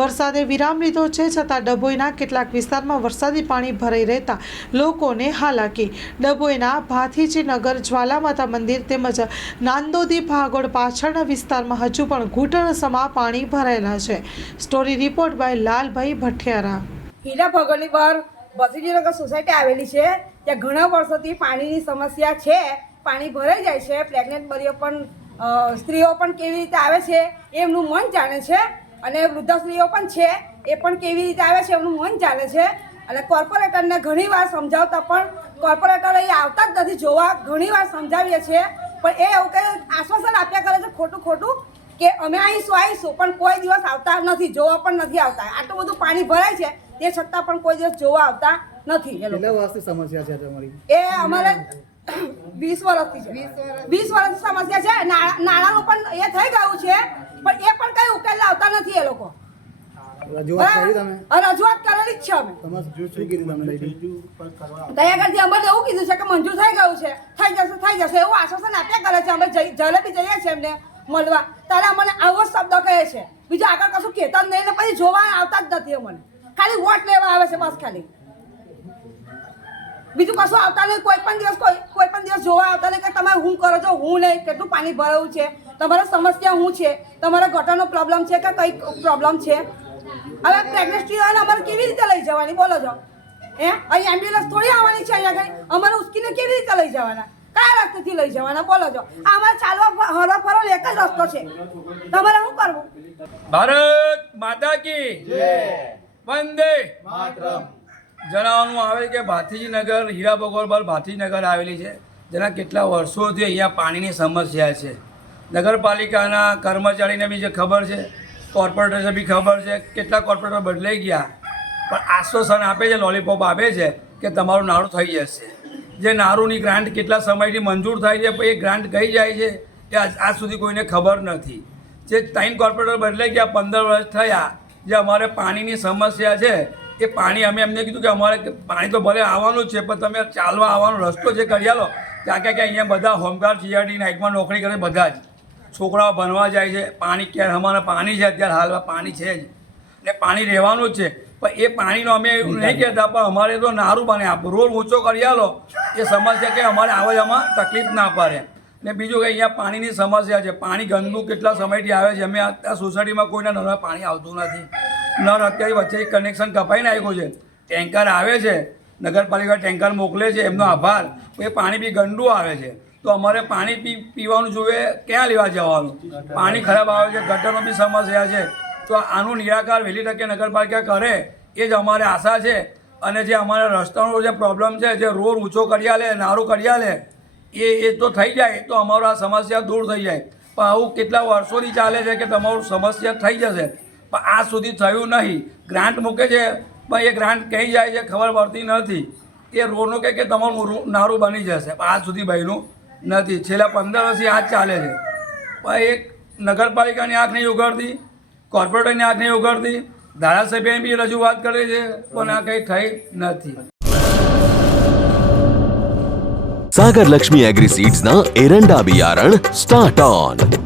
વરસાદે વિરામ લીધો છે છતાં ડભોઈના કેટલાક વિસ્તારમાં વરસાદી પાણી ભરાઈ રહેતા લોકોને હાલાકી. ડભોઈના ભાથીજી નગર જ્વાલામાતા મંદિર તેમજ નાંદોદી ભાગોળ પાછળના વિસ્તારમાં હજુ પણ ઘૂંટણસમા પાણી ભરાયેલા છે. Story report by Lalbhai Bhathiyara. હીરા ભગવાનની બહાર ભત્રીજીનગર સોસાયટી આવેલી છે, ત્યાં ઘણા વર્ષોથી પાણીની સમસ્યા છે, પાણી ભરાઈ જાય છે, પ્રેગ્નેન્ટ બરીઓ પણ સ્ત્રીઓ પણ કેવી રીતે આવે છે એમનું મન જાણે છે. અને વૃદ્ધા સ્ત્રીઓ પણ છે, એ પણ કેવી રીતે આવે છે એમનું મન ચાલે છે. અને કોર્પોરેટરને ઘણી વાર સમજાવતા પણ કોર્પોરેટર અહીં આવતા જ નથી જોવા, ઘણી વાર સમજાવીએ છીએ. પણ એ એવું કે આશ્વાસન આપ્યા કરે છે ખોટું ખોટું કે અમે આવીશું આવીશું પણ કોઈ દિવસ આવતા નથી, જોવા પણ નથી આવતા. આટલું બધું પાણી ભરાય છે તે છતાં પણ કોઈ દિવસ જોવા આવતા નથી એ લોકો. વર્ષથી સમસ્યા છે તમારી? એ અમારે વીસ વર્ષથી છે. વીસ વર્ષથી સમસ્યા છે. નાણાં- નાણાંનું પણ એ થઈ ગયું છે પણ એ પણ કઈ ઉકેલ લાવતા નથી એ લોકો. રજૂઆત કરેલી જ છે અમે? દયા કરતી એવું કીધું છે કે મંજૂર થઈ ગયું છે. થઈ જશે થઈ જશે. એવું આશ્વાસન આપ્યા કરે છે. અમે જઈ- જ્યારે બી જઈએ છીએ એમને મળવા. ત્યારે અમને આવો જ શબ્દ કહે છે. બીજું આગળ કશું કહેતા જ નહીં ને પછી જોવા આવતા જ નથી અમને. ખાલી વોટ લેવા આવે છે બસ ખાલી. બીજું કશું આવતા નહીં કોઈ પણ દિવસ કોઈ કોઈ પણ દિવસ જોવા આવતા નહીં કે તમે હું કરો છો હું નહીં કેટલું પાણી ભરાયું છે તમારા સમસ્યા શું છે તમારા ગટરનો પ્રોબ્લેમ છે કે કઈ પ્રોબ્લેમ છે? હવે પ્રેગ્નન્સીઓને અમારે કેવી રીતે લઈ જવાની? બોલો છો. હે? અહીં એમ્બ્યુલન્સ થોડી આવવાની છે અહીંયા આગળ. અમારે ઉસકીને કેવી રીતે લઈ જવાના? કયા રસ્તેથી લઈ જવાના? બોલો છો. આ અમારે ચાલવા હરવા ફરવા એક જ રસ્તો છે. તમારે શું કરવું? ભારત માતા કી વંદે જણાવવાનું આવે કે ભાતીજીનગર હીરા બગોર પર ભાથીજી નગર આવેલી છે, જેના કેટલા વર્ષોથી અહીંયા પાણીની સમસ્યા છે. નગરપાલિકાના કર્મચારીને બી જે ખબર છે, કોર્પોરેટરને બી ખબર છે, કેટલા કોર્પોરેટર બદલાઈ ગયા, પણ આશ્વાસન આપે છે, લોલીપોપ આપે છે કે તમારું નારું થઈ જશે. જે નારુંની ગ્રાન્ટ કેટલા સમયથી મંજૂર થાય છે, પણ એ ગ્રાન્ટ કઈ જાય છે, એ આજ આજ સુધી કોઈને ખબર નથી. જે ત્રણ કોર્પોરેટર બદલાઈ ગયા, પંદર વર્ષ થયા, જે અમારે પાણીની સમસ્યા છે એ પાણી અમે એમને કીધું કે અમારે પાણી તો ભલે આવવાનું જ છે પણ તમે ચાલવા આવવાનો રસ્તો જે કરી આલો ત્યાં કે ક્યાં અહીંયા બધા હોમગાર્ડ જીઆરડી નાઇટમાં નોકરી કરે બધા જ. છોકરાઓ ભણવા જાય છે પાણી ક્યારે અમારે પાણી છે અત્યારે હાલમાં પાણી છે જ. ને પાણી રહેવાનું જ છે. પણ એ પાણીનો અમે એવું નહીં કહેતા પણ અમારે તો નારું બને. આપ રોડ ઊંચો કરી આલો એ સમસ્યા કે અમારે આવવામાં તકલીફ ના પડે. ને બીજું કે અહીંયા પાણીની સમસ્યા છે. પાણી ગંદુ કેટલા સમયથી આવે છે? અમે આ સોસાયટીમાં કોઈના નળમાં પાણી આવતું નથી. નળ અત્યારે વચ્ચે કનેક્શન કપાઈ નાખ્યું છે. ટેન્કર આવે છે, નગરપાલિકા ટેન્કર મોકલે છે, એમનો આભાર. એ પાણી બી ગંદુ આવે છે. તો અમારે પાણી પી, પીવાનું જોઈએ, ક્યાં લેવા જવાનું? પાણી ખરાબ આવે છે ગટરનો બી સમસ્યા છે. તો આનું નિરાકાર વહેલી તકે નગરપાલિકા કરે, એ જ અમારે આશા છે. અને જે અમારા રસ્તાનો જે પ્રોબ્લેમ છે, જે રોડ ઊંચો કરી આલે નારું કરી આલે એ એ તો થઈ જાય તો અમારું આ સમસ્યા દૂર થઈ જાય. પણ આવું કેટલા વર્ષોથી ચાલે છે કે તમારું સમસ્યા થઈ જશે? પણ આજ સુધી થયું નહીં. ગ્રાન્ટ મૂકે છે. પણ એ ગ્રાન્ટ કહી જાય છે ખબર પડતી નથી. એ રોડનું કહે કે તમારું નારું બની જશે. પણ આજ સુધી બન્યું નથી. છેલ્લા પંદર વર્ષથી આજ ચાલે છે. પણ એક નગરપાલિકાની આંખ નહીં ઉઘાડતી, કોર્પોરેટરની આંખ નહીં ઉઘાડતી. ધારાસભ્યની બી રજૂઆત કરે છે, પણ આ કંઈ થઈ નથી. સાગર લક્ષ્મી એગ્રી સીડ્સના એરંડા બિયારણ સ્ટાર્ટ ઓન.